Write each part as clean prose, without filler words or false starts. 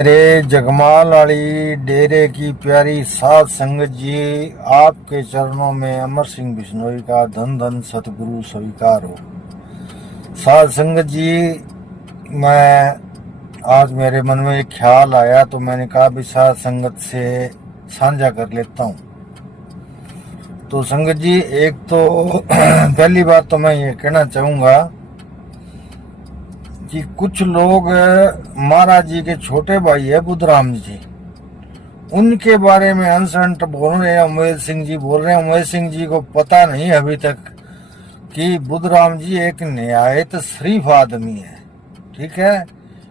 मेरे जगमाल वाली डेरे की प्यारी साध संगत जी, आपके चरणों में अमर सिंह बिश्नोई का धन धन सतगुरु स्वीकार हो। साध संगत जी, मैं आज मेरे मन में एक ख्याल आया तो मैंने कहा भी साध संगत से साझा कर लेता हूँ। तो संगत जी, एक तो पहली बात तो मैं ये कहना चाहूँगा कि कुछ लोग महाराज जी के छोटे भाई है बुद्धराम जी, उनके बारे में अनसंट बोल रहे हैं। उमेश सिंह जी बोल रहे हैं। उमेश सिंह जी को पता नहीं अभी तक कि बुद्धराम जी एक निहायत शरीफ आदमी है। ठीक है,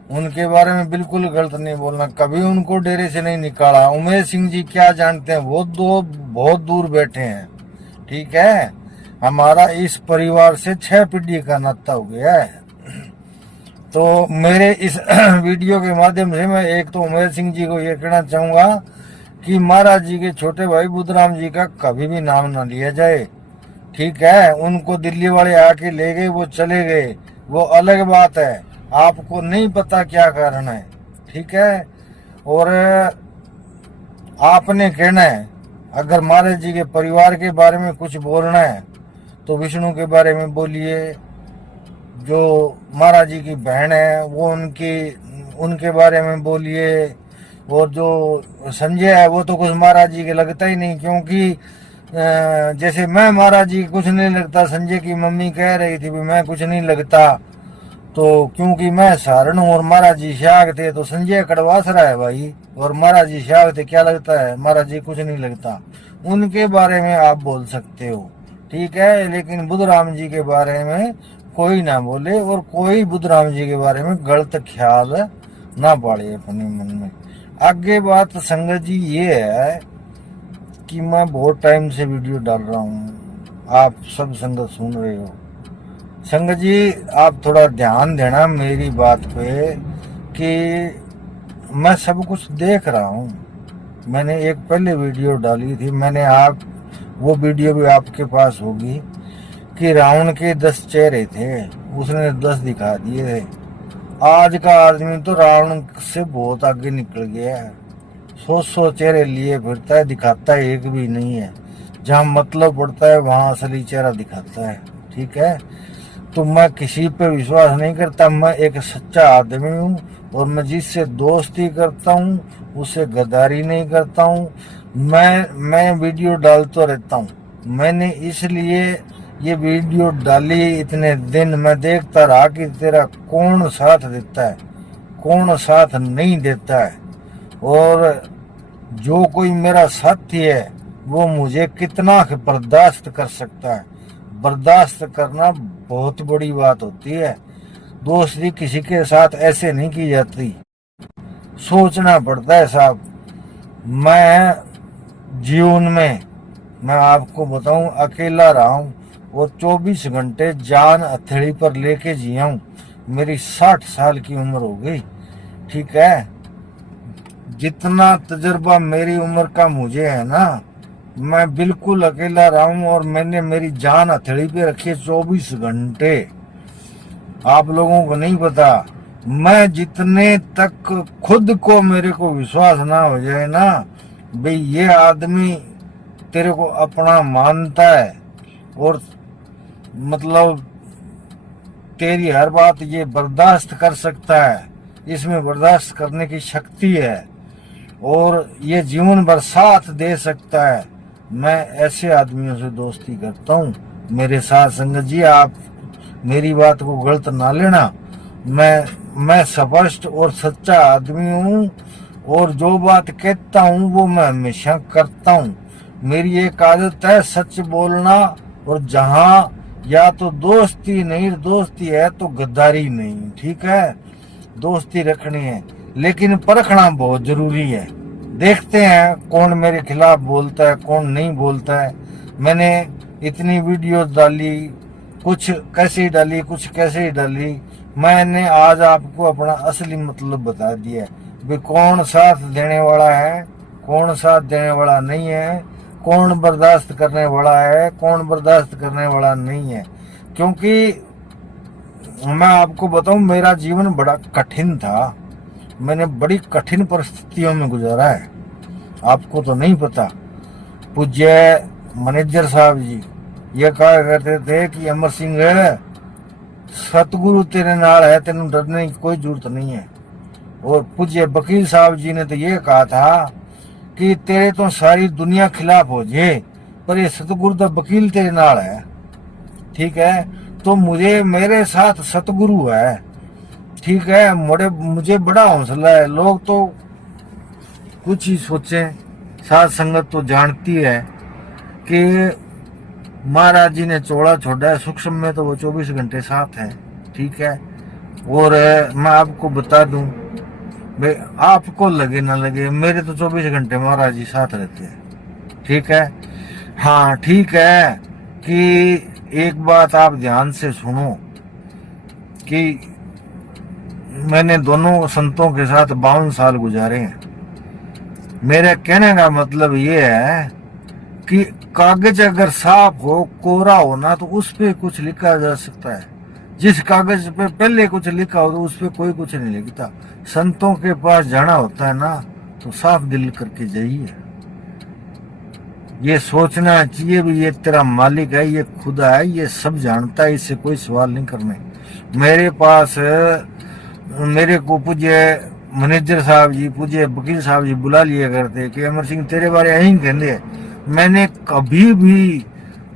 उनके बारे में बिल्कुल गलत नहीं बोलना। कभी उनको डेरे से नहीं निकाला। उमेश सिंह जी क्या जानते हैं, वो दो बहुत दूर बैठे हैं। ठीक है, हमारा इस परिवार से 6 पीढ़ी का नाता हो गया है। तो मेरे इस वीडियो के माध्यम से मैं एक तो उमेश सिंह जी को ये कहना चाहूंगा कि महाराज जी के छोटे भाई बुद्धराम जी का कभी भी नाम ना लिया जाए। ठीक है, उनको दिल्ली वाले आके ले गए, वो चले गए, वो अलग बात है। आपको नहीं पता क्या कारण है। ठीक है, और आपने कहना है अगर महाराज जी के परिवार के बारे में कुछ बोलना है तो विष्णु के बारे में बोलिए। जो महाराज जी की बहन है वो उनके बारे में बोलिए। और जो संजय है वो तो कुछ महाराज जी के लगता ही नहीं, क्योंकि जैसे मैं महाराज जी कुछ नहीं लगता। संजय की मम्मी कह रही थी भी मैं कुछ नहीं लगता, तो क्योंकि मैं सारण हूँ और महाराज जी शाग थे, तो संजय कड़वासरा है भाई और महाराज जी शाग थे, क्या लगता है, महाराज जी कुछ नहीं लगता। उनके बारे में आप बोल सकते हो। ठीक है, लेकिन बुद्धराम जी के बारे में कोई ना बोले और कोई बुद्धराम जी के बारे में गलत ख्याल ना पाड़े अपने मन में। आगे बात संगत जी ये है कि मैं बहुत टाइम से वीडियो डाल रहा हूँ, आप सब संगत सुन रहे हो। संगत जी, आप थोड़ा ध्यान देना मेरी बात पे कि मैं सब कुछ देख रहा हूँ। मैंने एक पहले वीडियो डाली थी, वो वीडियो भी आपके पास होगी कि रावण के 10 चेहरे थे, उसने 10 दिखा दिए थे। आज का आदमी तो रावण से बहुत आगे निकल गया है। 100 चेहरे लिए फिरता है, दिखाता है एक भी नहीं है। जहाँ मतलब पड़ता है वहां असली चेहरा दिखाता है। ठीक है, तो मैं किसी पे विश्वास नहीं करता। मैं एक सच्चा आदमी हूँ और मैं जिससे दोस्ती करता हूँ उससे गद्दारी नहीं करता हूँ। मैं वीडियो डालता रहता हूँ। मैंने इसलिए ये वीडियो डाली, इतने दिन मैं देखता रहा कि तेरा कौन साथ देता है कौन साथ नहीं देता है, और जो कोई मेरा साथी है वो मुझे कितना बर्दाश्त कर सकता है। बर्दाश्त करना बहुत बड़ी बात होती है। दोस्ती किसी के साथ ऐसे नहीं की जाती, सोचना पड़ता है साहब। मैं जीवन में मैं आपको बताऊं अकेला रहा हूं और 24 घंटे जान हथेली पर लेके जिया हूं। मेरी 60 साल की उम्र हो गई। ठीक है, जितना तजुर्बा मेरी उम्र का मुझे है ना, मैं बिल्कुल अकेला रहा हूं और मैंने मेरी जान हथेली पे रखी है 24 घंटे। आप लोगों को नहीं पता, मैं जितने तक खुद को मेरे को विश्वास ना हो जाए ना भाई ये आदमी तेरे को अपना मानता है और मतलब तेरी हर बात ये बर्दाश्त कर सकता है, इसमें बर्दाश्त करने की शक्ति है और ये जीवन भर साथ दे सकता है, मैं ऐसे आदमियों से दोस्ती करता हूँ। मेरे साथ संगत जी, आप मेरी बात को गलत ना लेना। मैं स्पष्ट और सच्चा आदमी हूँ और जो बात कहता हूँ वो मैं हमेशा करता हूँ। मेरी एक आदत है सच बोलना, और जहाँ या तो दोस्ती नहीं, दोस्ती है तो गद्दारी नहीं। ठीक है, दोस्ती रखनी है लेकिन परखना बहुत जरूरी है। देखते हैं कौन मेरे खिलाफ बोलता है कौन नहीं बोलता है। मैंने इतनी वीडियो डाली, कुछ कैसे ही डाली कुछ कैसे ही डाली। मैंने आज आपको अपना असली मतलब बता दिया भी कौन साथ देने वाला है कौन साथ देने वाला नहीं है, कौन बर्दाश्त करने वाला है कौन बर्दाश्त करने वाला नहीं है। क्योंकि मैं आपको बताऊं मेरा जीवन बड़ा कठिन था मैंने बड़ी कठिन परिस्थितियों में गुजारा है, आपको तो नहीं पता। पूज्य मैनेजर साहब जी ये कहा करते थे कि अमर सिंह सतगुरु तेरे नाल है, तेन डरने की कोई जरूरत नहीं है। और पूज्य वकील साहब जी ने तो ये कहा था कि तेरे तो सारी दुनिया खिलाफ हो जाए पर ये सतगुरु का वकील तेरे नाल है, ठीक है। तो मुझे मेरे साथ सतगुरु है, ठीक है। मुझे बड़ा हौसला है। लोग तो कुछ ही सोचे, साथ संगत तो जानती है कि महाराज जी ने चोला छोड़ा है, सूक्ष्म में तो वो 24 घंटे साथ है, ठीक है। और मैं आपको बता दूं भाई, आपको लगे ना लगे, मेरे तो 24 घंटे महाराज जी साथ रहते हैं, ठीक है। हाँ ठीक है कि एक बात आप ध्यान से सुनो कि मैंने दोनों संतों के साथ 52 साल गुजारे हैं। मेरे कहने का मतलब ये है कि कागज अगर साफ हो, कोरा हो ना, तो उस पे कुछ लिखा जा सकता है। जिस कागज पे पहले कुछ लिखा हो तो उस पे कोई कुछ नहीं लिखता। संतों के पास जाना होता है ना तो साफ दिल करके जाइए। ये सोचना चाहिए भी ये तेरा मालिक है, ये खुदा है, ये सब जानता है, इससे कोई सवाल नहीं करने। मेरे पास मेरे को पूज्य मैनेजर साहब जी, पूज्य वकील साहब जी बुला लिया करते कि अमर सिंह तेरे बारे यही कहते। मैंने कभी भी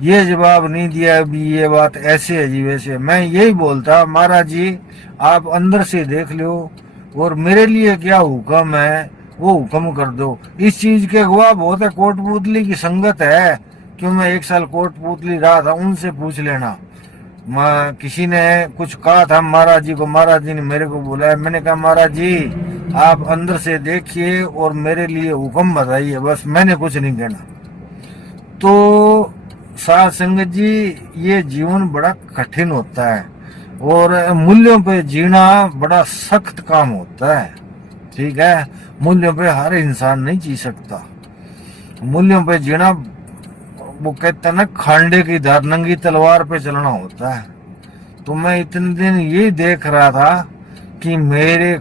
ये जवाब नहीं दिया भी ये बात ऐसे है जी वैसे। मैं यही बोलता महाराज जी आप अंदर से देख लो और मेरे लिए क्या हुक्म है वो हुक्म कर दो। इस चीज के गवाह बहुत है, कोटपुतली की संगत है, क्यों मैं 1 साल कोटपुतली रहा था, उनसे पूछ लेना। किसी ने कुछ कहा था महाराज जी को, महाराज जी ने मेरे को बुलाया, मैंने कहा महाराज जी आप अंदर से देखिए और मेरे लिए हुक्म बताइए, बस मैंने कुछ नहीं कहना। तो साध संगत जी ये जीवन बड़ा कठिन होता है और मूल्यों पे जीना बड़ा सख्त काम होता है, ठीक है। मूल्यों पे हर इंसान नहीं जी सकता। मूल्यों पे जीना वो कहते हैं ना खांडे की धार नंगी तलवार पे चलना होता है। तो मैं इतने दिन ये देख रहा था कि मेरे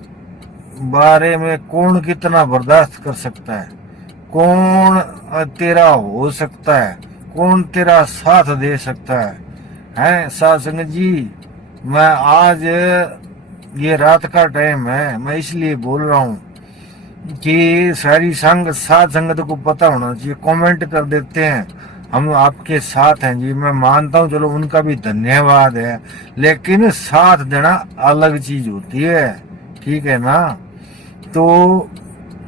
बारे में कौन कितना बर्दाश्त कर सकता है, कौन तेरा हो सकता है, कौन तेरा साथ दे सकता है। साध संगत जी मैं आज ये रात का टाइम है, मैं इसलिए बोल रहा हूँ कि सारी साध संगत को पता होना चाहिए। कमेंट कर देते हैं हम आपके साथ हैं जी, मैं मानता हूँ, चलो उनका भी धन्यवाद है, लेकिन साथ देना अलग चीज होती है, ठीक है ना। तो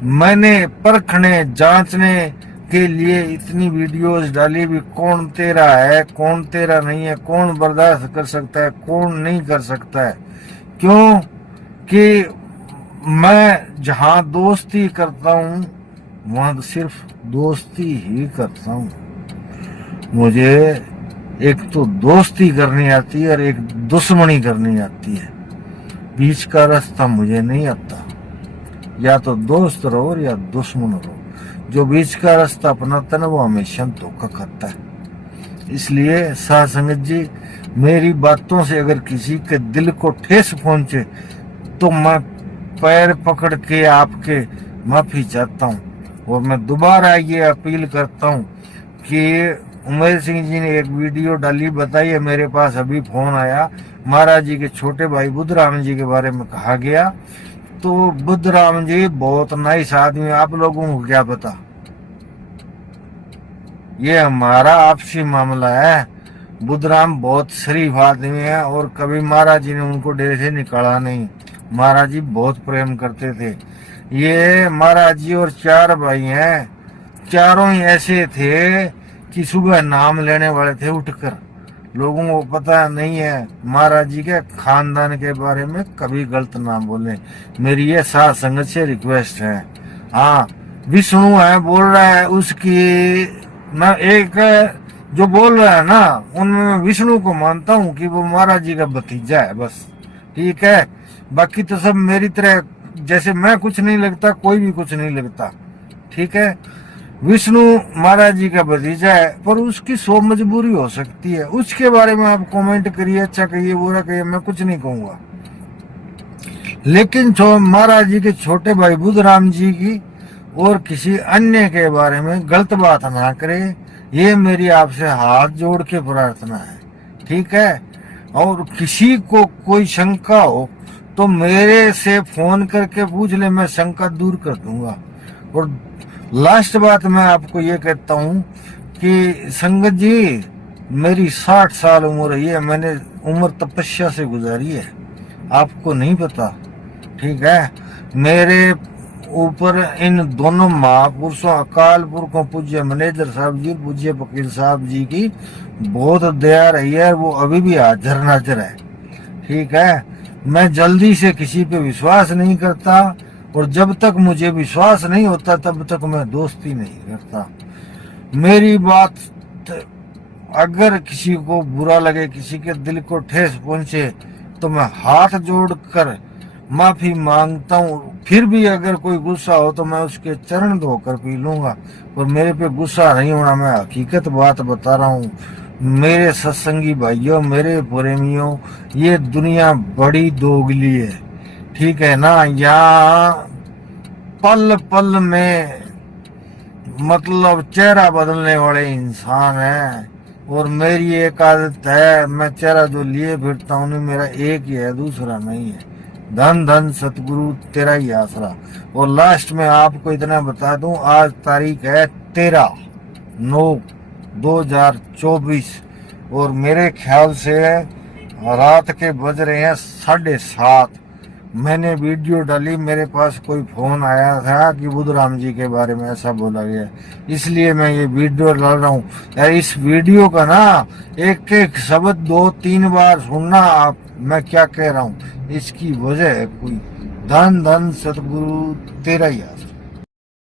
मैंने परखने जांचने के लिए इतनी वीडियोस डाली भी, कौन तेरा है कौन तेरा नहीं है, कौन बर्दाश्त कर सकता है कौन नहीं कर सकता है। क्यों कि मैं जहां दोस्ती करता हूं वहां तो सिर्फ दोस्ती ही करता हूं। मुझे एक तो दोस्ती करनी आती है और एक दुश्मनी करनी आती है, बीच का रास्ता मुझे नहीं आता। या तो दोस्त रहो या दुश्मन रहो, जो बीच का रास्ता अपनाता है वो हमेशा धोखा खाता है। इसलिए साध संगत जी मेरी बातों से अगर किसी के दिल को ठेस पहुंचे तो मैं पैर पकड़ के आपके माफी चाहता हूँ। और मैं दोबारा ये अपील करता हूँ कि उमेर सिंह जी ने एक वीडियो डाली, बताइए मेरे पास अभी फोन आया, महाराज जी के छोटे भाई बुद्धराम जी के बारे में कहा गया। तो बुद्धराम जी बहुत नाइस आदमी, आप लोगों को क्या पता, ये हमारा आपसी मामला है। बुद्धराम बहुत शरीफ आदमी है और कभी महाराज जी ने उनको डेरे से निकाला नहीं। महाराज जी बहुत प्रेम करते थे। ये महाराज जी और 4 भाई हैं, चारों ही ऐसे थे कि सुबह नाम लेने वाले थे उठकर। लोगों को पता नहीं है महाराज जी के खानदान के बारे में, कभी गलत ना बोले, मेरी ये साध संगत से रिक्वेस्ट है। हाँ विष्णु है बोल रहा है, उसकी मैं एक जो बोल रहा है ना उनमें विष्णु को मानता हूँ कि वो महाराज जी का भतीजा है, बस ठीक है। बाकी तो सब मेरी तरह, जैसे मैं कुछ नहीं लगता कोई भी कुछ नहीं लगता, ठीक है। विष्णु महाराज जी का भतीजा है पर उसकी 100 मजबूरी हो सकती है, उसके बारे में आप कमेंट करिए, अच्छा कहिए बुरा कहिए, मैं कुछ नहीं कहूंगा। लेकिन महाराज जी के छोटे भाई बुधराम जी की और किसी अन्य के बारे में गलत बात ना करे, ये मेरी आपसे हाथ जोड़ के प्रार्थना है, ठीक है। और किसी को कोई शंका हो तो मेरे से फोन करके पूछ ले, मैं शंका दूर कर दूंगा। और लास्ट बात मैं आपको ये कहता हूँ कि संगत जी, मेरी 60 साल उम्र है, मैंने उम्र तपस्या से गुजारी है, आपको नहीं पता, ठीक है। मेरे ऊपर इन दोनों महापुरुषों अकाल पुरखों पूज्य मैनेजर साहब जी, पूज्य वकील साहब जी की बहुत दया रही है, वो अभी भी हाजिर नाजिर है, ठीक है। मैं जल्दी से किसी पे विश्वास नहीं करता, और जब तक मुझे विश्वास नहीं होता तब तक मैं दोस्ती नहीं करता। मेरी बात अगर किसी को बुरा लगे, किसी के दिल को ठेस पहुंचे, तो मैं हाथ जोड़कर माफी मांगता हूँ। फिर भी अगर कोई गुस्सा हो तो मैं उसके चरण धोकर पी लूंगा, और मेरे पे गुस्सा नहीं होना, मैं हकीकत बात बता रहा हूँ। मेरे सत्संगी भाइयों, मेरे प्रेमियों, ये दुनिया बड़ी दोगली है, ठीक है ना। यहाँ पल पल में मतलब चेहरा बदलने वाले इंसान है, और मेरी एक आदत है, मैं चेहरा जो लिए फिरता हूँ मेरा एक ही है, दूसरा नहीं है। धन धन सतगुरु तेरा ही आसरा। और लास्ट में आपको इतना बता दूं, आज तारीख है 13/9/2024, और मेरे ख्याल से रात के बज रहे हैं 7:30। मैंने वीडियो डाली, मेरे पास कोई फोन आया था कि बुधराम जी के बारे में ऐसा बोला गया, इसलिए मैं ये वीडियो डाल रहा हूँ। यार इस वीडियो का ना एक एक शब्द 2-3 बार सुनना आप, मैं क्या कह रहा हूँ, इसकी वजह है कोई। धन धन सतगुरु तेरा ही आसरा।